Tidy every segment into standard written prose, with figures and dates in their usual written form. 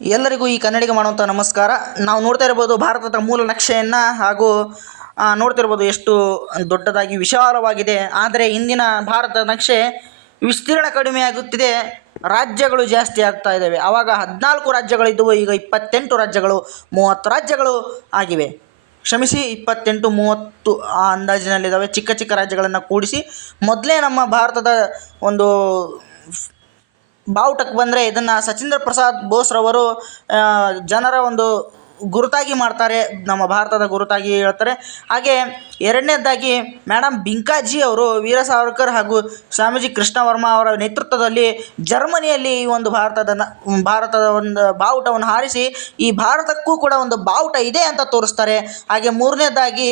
ಎಲ್ಲರಿಗೂ ಈ ಕನ್ನಡಿಗ ಮಾಡುವಂಥ ನಮಸ್ಕಾರ. ನಾವು ನೋಡ್ತಾ ಇರ್ಬೋದು ಭಾರತದ ಮೂಲ ನಕ್ಷೆಯನ್ನು ಹಾಗೂ ನೋಡ್ತಿರ್ಬೋದು ಎಷ್ಟು ದೊಡ್ಡದಾಗಿ ವಿಶಾಲವಾಗಿದೆ. ಆದರೆ ಇಂದಿನ ಭಾರತದ ನಕ್ಷೆ ವಿಸ್ತೀರ್ಣ ಕಡಿಮೆಯಾಗುತ್ತಿದೆ, ರಾಜ್ಯಗಳು ಜಾಸ್ತಿ ಆಗ್ತಾ ಇದ್ದಾವೆ. ಆವಾಗ 14 ರಾಜ್ಯಗಳಿದ್ದವು, ಈಗ 28 ರಾಜ್ಯಗಳು, 30 ರಾಜ್ಯಗಳು ಆಗಿವೆ. ಕ್ಷಮಿಸಿ, 28 30 ಆ ಅಂದಾಜಿನಲ್ಲಿದ್ದಾವೆ. ಚಿಕ್ಕ ಚಿಕ್ಕ ರಾಜ್ಯಗಳನ್ನು ಕೂಡಿಸಿ ಮೊದಲೇ ನಮ್ಮ ಭಾರತದ ಒಂದು ಬಾವುಟಕ್ಕೆ ಬಂದರೆ ಇದನ್ನು ಸಚೇಂದ್ರ ಪ್ರಸಾದ್ ಬೋಸ್ರವರು ಜನರ ಒಂದು ಗುರುತಾಗಿ ಮಾಡ್ತಾರೆ, ನಮ್ಮ ಭಾರತದ ಗುರುತಾಗಿ ಹೇಳ್ತಾರೆ. ಹಾಗೆ ಎರಡನೇದಾಗಿ ಮೇಡಮ್ ಬಿಂಕಾಜಿ ಅವರು ವೀರ ಸಾವರ್ಕರ್ ಹಾಗೂ ಸ್ವಾಮೀಜಿ ಕೃಷ್ಣ ವರ್ಮ ಅವರ ನೇತೃತ್ವದಲ್ಲಿ ಜರ್ಮನಿಯಲ್ಲಿ ಈ ಒಂದು ಭಾರತದ ಒಂದು ಬಾವುಟವನ್ನು ಹಾರಿಸಿ ಈ ಭಾರತಕ್ಕೂ ಕೂಡ ಒಂದು ಬಾವುಟ ಇದೆ ಅಂತ ತೋರಿಸ್ತಾರೆ. ಹಾಗೆ ಮೂರನೇದಾಗಿ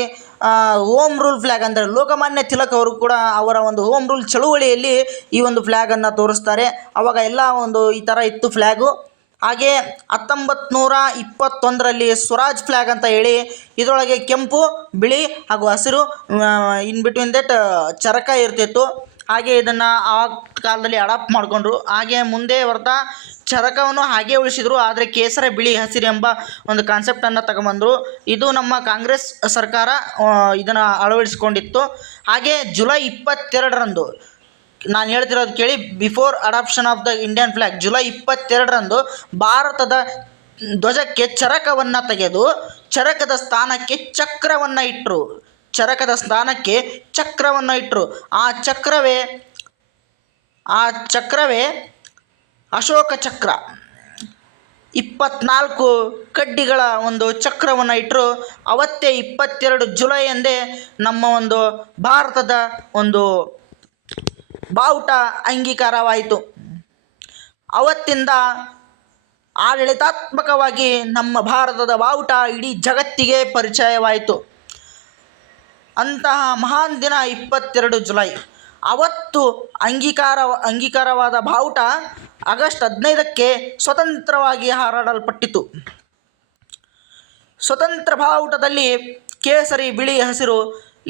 ಹೋಮ್ ರೂಲ್ ಫ್ಲ್ಯಾಗ್ ಅಂದರೆ ಲೋಕಮಾನ್ಯ ತಿಲಕ್ ಅವರು ಕೂಡ ಅವರ ಒಂದು ಹೋಮ್ ರೂಲ್ ಚಳುವಳಿಯಲ್ಲಿ ಈ ಒಂದು ಫ್ಲ್ಯಾಗನ್ನು ತೋರಿಸ್ತಾರೆ. ಆವಾಗ ಎಲ್ಲ ಒಂದು ಈ ಥರ ಇತ್ತು ಫ್ಲ್ಯಾಗು. ಹಾಗೆ 1921ರಲ್ಲಿ ಸ್ವರಾಜ್ ಫ್ಲ್ಯಾಗ್ ಅಂತ ಹೇಳಿ ಇದರೊಳಗೆ ಕೆಂಪು, ಬಿಳಿ ಹಾಗೂ ಹಸಿರು ಇನ್ ಬಿಟ್ವೀನ್ ದಟ್ ಚರಕ ಇರ್ತಿತ್ತು. ಹಾಗೆ ಇದನ್ನು ಆ ಕಾಲದಲ್ಲಿ ಅಡಾಪ್ಟ್ ಮಾಡಿಕೊಂಡ್ರು. ಹಾಗೆ ಮುಂದೆ ಬರ್ತಾ ಚರಕವನ್ನು ಹಾಗೆ ಉಳಿಸಿದರು, ಆದರೆ ಕೇಸರ, ಬಿಳಿ, ಹಸಿರು ಎಂಬ ಒಂದು ಕಾನ್ಸೆಪ್ಟನ್ನು ತಗೊಂಬಂದರು. ಇದು ನಮ್ಮ ಕಾಂಗ್ರೆಸ್ ಸರ್ಕಾರ ಇದನ್ನು ಅಳವಡಿಸಿಕೊಂಡಿತ್ತು. ಹಾಗೆ ಜುಲೈ 22ರಂದು ನಾನು ಹೇಳ್ತಿರೋದು ಕೇಳಿ, before adoption of the Indian flag, ಜುಲೈ 22ರಂದು ಭಾರತದ ಧ್ವಜಕ್ಕೆ ಚರಕವನ್ನು ತೆಗೆದು ಚರಕದ ಸ್ಥಾನಕ್ಕೆ ಚಕ್ರವನ್ನು ಇಟ್ಟರು. ಆ ಚಕ್ರವೇ ಅಶೋಕ ಚಕ್ರ. 24 ಕಡ್ಡಿಗಳ ಒಂದು ಚಕ್ರವನ್ನು ಇಟ್ಟರು. ಅವತ್ತೇ 22 ಜುಲೈ ಎಂದೇ ನಮ್ಮ ಒಂದು ಭಾರತದ ಒಂದು ಬಾವುಟ ಅಂಗೀಕಾರವಾಯಿತು. ಅವತ್ತಿಂದ ಆಡಳಿತಾತ್ಮಕವಾಗಿ ನಮ್ಮ ಭಾರತದ ಬಾವುಟ ಇಡೀ ಜಗತ್ತಿಗೆ ಪರಿಚಯವಾಯಿತು. ಅಂತಹ ಮಹಾನ್ ದಿನ 22 ಜುಲೈ. ಅವತ್ತು ಅಂಗೀಕಾರವಾದ ಬಾವುಟ ಆಗಸ್ಟ್ 15ಕ್ಕೆ ಸ್ವತಂತ್ರವಾಗಿ ಹಾರಾಡಲ್ಪಟ್ಟಿತು. ಸ್ವತಂತ್ರ ಬಾವುಟದಲ್ಲಿ ಕೇಸರಿ, ಬಿಳಿ, ಹಸಿರು.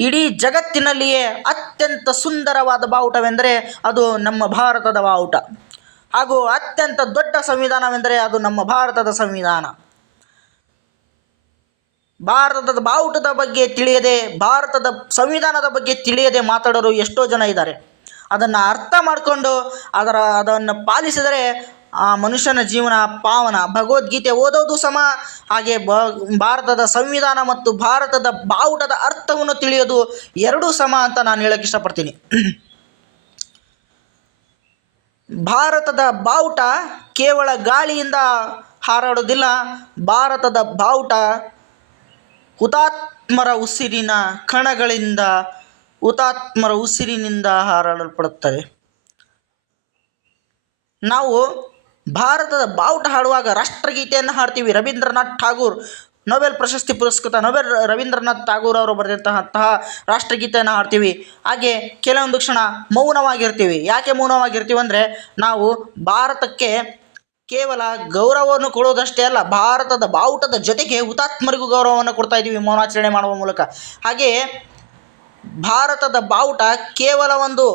ಇಡೀ ಜಗತ್ತಿನಲ್ಲಿಯೇ ಅತ್ಯಂತ ಸುಂದರವಾದ ಬಾವುಟವೆಂದರೆ ಅದು ನಮ್ಮ ಭಾರತದ ಬಾವುಟ. ಹಾಗೂ ಅತ್ಯಂತ ದೊಡ್ಡ ಸಂವಿಧಾನವೆಂದರೆ ಅದು ನಮ್ಮ ಭಾರತದ ಸಂವಿಧಾನ. ಭಾರತದ ಬಾವುಟದ ಬಗ್ಗೆ ತಿಳಿಯದೆ, ಭಾರತದ ಸಂವಿಧಾನದ ಬಗ್ಗೆ ತಿಳಿಯದೆ ಮಾತಾಡೋರು ಎಷ್ಟೋ ಜನ ಇದ್ದಾರೆ. ಅದನ್ನು ಅರ್ಥ ಮಾಡಿಕೊಂಡು ಅದನ್ನು ಪಾಲಿಸಿದರೆ ಆ ಮನುಷ್ಯನ ಜೀವನ ಪಾವನ. ಭಗವದ್ಗೀತೆ ಓದೋದು ಸಮ, ಹಾಗೆ ಭಾರತದ ಸಂವಿಧಾನ ಮತ್ತು ಭಾರತದ ಬಾವುಟದ ಅರ್ಥವನ್ನು ತಿಳಿಯೋದು ಎರಡೂ ಸಮ ಅಂತ ನಾನು ಹೇಳೋಕ್ಕೆ ಇಷ್ಟಪಡ್ತೀನಿ. ಭಾರತದ ಬಾವುಟ ಕೇವಲ ಗಾಳಿಯಿಂದ ಹಾರಾಡೋದಿಲ್ಲ. ಭಾರತದ ಬಾವುಟ ಹುತಾತ್ಮರ ಉಸಿರಿನಿಂದ ಹಾರಾಡಲ್ಪಡುತ್ತದೆ. ನಾವು ಭಾರತದ ಬಾವುಟ ಹಾಡುವಾಗ ರಾಷ್ಟ್ರಗೀತೆಯನ್ನು ಹಾಡ್ತೀವಿ. ರವೀಂದ್ರನಾಥ್ ಠಾಗೂರ್, ನೊಬೆಲ್ ಪ್ರಶಸ್ತಿ ಪುರಸ್ಕೃತ ರವೀಂದ್ರನಾಥ್ ಠಾಗೂರ್ ಅವರು ಬರೆದಂತಹ ರಾಷ್ಟ್ರಗೀತೆಯನ್ನು ಹಾಡ್ತೀವಿ. ಹಾಗೆ ಕೆಲವೊಂದು ಕ್ಷಣ ಮೌನವಾಗಿರ್ತೀವಿ. ಯಾಕೆ ಮೌನವಾಗಿರ್ತೀವಿ ಅಂದರೆ, ನಾವು ಭಾರತಕ್ಕೆ ಕೇವಲ ಗೌರವವನ್ನು ಕೊಡೋದಷ್ಟೇ ಅಲ್ಲ, ಭಾರತದ ಬಾವುಟದ ಜೊತೆಗೆ ಹುತಾತ್ಮರಿಗೂ ಗೌರವವನ್ನು ಕೊಡ್ತಾ ಇದ್ದೀವಿ ಮೌನಾಚರಣೆ ಮಾಡುವ ಮೂಲಕ. ಹಾಗೆಯೇ ಭಾರತದ ಬಾವುಟ ಕೇವಲ ಒಂದು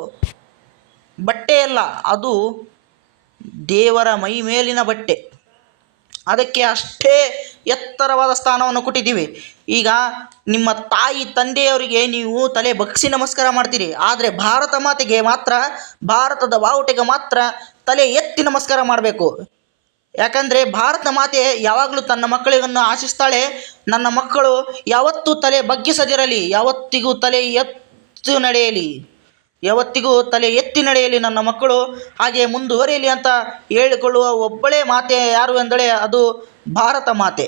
ಬಟ್ಟೆಯಲ್ಲ, ಅದು ದೇವರ ಮೈ ಮೇಲಿನ ಬಟ್ಟೆ. ಅದಕ್ಕೆ ಅಷ್ಟೇ ಎತ್ತರವಾದ ಸ್ಥಾನವನ್ನು ಕೊಟ್ಟಿದ್ದೀವಿ. ಈಗ ನಿಮ್ಮ ತಾಯಿ ತಂದೆಯವರಿಗೆ ನೀವು ತಲೆ ಬಗ್ಗಿಸಿ ನಮಸ್ಕಾರ ಮಾಡ್ತೀರಿ, ಆದರೆ ಭಾರತ ಮಾತೆಗೆ ಮಾತ್ರ, ಭಾರತದ ಬಾವುಟಕ್ಕೆ ಮಾತ್ರ ತಲೆ ಎತ್ತಿ ನಮಸ್ಕಾರ ಮಾಡಬೇಕು. ಯಾಕಂದರೆ ಭಾರತ ಮಾತೆ ಯಾವಾಗಲೂ ತನ್ನ ಮಕ್ಕಳಿಗನ್ನು ಆಶಿಸ್ತಾಳೆ, ನನ್ನ ಮಕ್ಕಳು ಯಾವತ್ತೂ ತಲೆ ಬಗ್ಗಿಸದಿರಲಿ, ಯಾವತ್ತಿಗೂ ತಲೆ ಎತ್ತಿ ನಡೆಯಲಿ ನನ್ನ ಮಕ್ಕಳು, ಹಾಗೆ ಮುಂದುವರಿಯಲಿ ಅಂತ ಹೇಳಿಕೊಳ್ಳುವ ಒಬ್ಬಳೇ ಮಾತೆ ಯಾರು ಎಂದರೆ ಅದು ಭಾರತ ಮಾತೆ.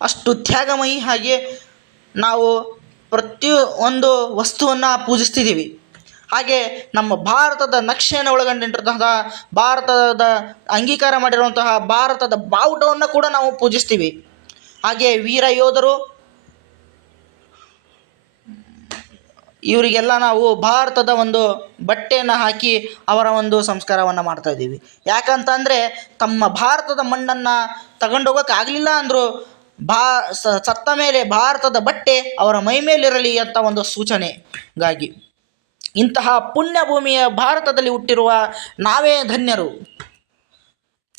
ಅಷ್ಟು ತ್ಯಾಗಮಯಿ. ಹಾಗೆ ನಾವು ಪ್ರತಿಯೊಂದು ವಸ್ತುವನ್ನು ಪೂಜಿಸ್ತಿದ್ದೀವಿ. ಹಾಗೆ ನಮ್ಮ ಭಾರತದ ನಕ್ಷೆಯನ್ನು ಒಳಗೊಂಡಿರುವಂತಹ, ಭಾರತದ ಅಂಗೀಕಾರ ಮಾಡಿರುವಂತಹ ಭಾರತದ ಬಾವುಟವನ್ನು ಕೂಡ ನಾವು ಪೂಜಿಸ್ತೀವಿ. ಹಾಗೆ ವೀರ ಯೋಧರು, ಇವರಿಗೆಲ್ಲ ನಾವು ಭಾರತದ ಒಂದು ಬಟ್ಟೆಯನ್ನು ಹಾಕಿ ಅವರ ಒಂದು ಸಂಸ್ಕಾರವನ್ನು ಮಾಡ್ತಾಯಿದ್ದೀವಿ. ಯಾಕಂತಂದರೆ ತಮ್ಮ ಭಾರತದ ಮಣ್ಣನ್ನು ತಗೊಂಡೋಗೋಕೆ ಆಗಲಿಲ್ಲ ಅಂದರೂ ಸತ್ತ ಮೇಲೆ ಭಾರತದ ಬಟ್ಟೆ ಅವರ ಮೈ ಮೇಲಿರಲಿ ಅಂತ ಒಂದು ಸೂಚನೆಗಾಗಿ. ಇಂತಹ ಪುಣ್ಯ ಭೂಮಿಯ ಭಾರತದಲ್ಲಿ ಹುಟ್ಟಿರುವ ನಾವೇ ಧನ್ಯರು.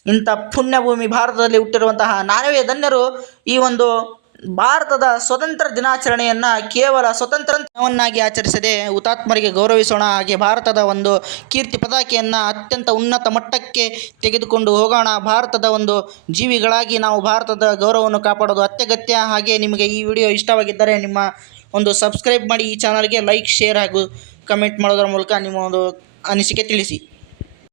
ಇಂಥ ಪುಣ್ಯಭೂಮಿ ಭಾರತದಲ್ಲಿ ಹುಟ್ಟಿರುವಂತಹ ನಾವೇ ಧನ್ಯರು. ಈ ಒಂದು ಭಾರತದ ಸ್ವತಂತ್ರ ದಿನಾಚರಣೆಯನ್ನು ಕೇವಲ ಸ್ವತಂತ್ರ ದಿನವನ್ನಾಗಿ ಆಚರಿಸದೆ ಹುತಾತ್ಮರಿಗೆ ಗೌರವಿಸೋಣ. ಹಾಗೆ ಭಾರತದ ಒಂದು ಕೀರ್ತಿ ಪತಾಕೆಯನ್ನು ಅತ್ಯಂತ ಉನ್ನತ ಮಟ್ಟಕ್ಕೆ ತೆಗೆದುಕೊಂಡು ಹೋಗೋಣ. ಭಾರತದ ಒಂದು ಜೀವಿಗಳಾಗಿ ನಾವು ಭಾರತದ ಗೌರವವನ್ನು ಕಾಪಾಡೋದು ಅತ್ಯಗತ್ಯ. ಹಾಗೆ ನಿಮಗೆ ಈ ವಿಡಿಯೋ ಇಷ್ಟವಾಗಿದ್ದರೆ ನಿಮ್ಮ ಒಂದು ಸಬ್ಸ್ಕ್ರೈಬ್ ಮಾಡಿ, ಈ ಚಾನಲ್ಗೆ ಲೈಕ್, ಶೇರ್ ಹಾಗೂ ಕಮೆಂಟ್ ಮಾಡೋದರ ಮೂಲಕ ನಿಮ್ಮ ಒಂದು ಅನಿಸಿಕೆ ತಿಳಿಸಿ.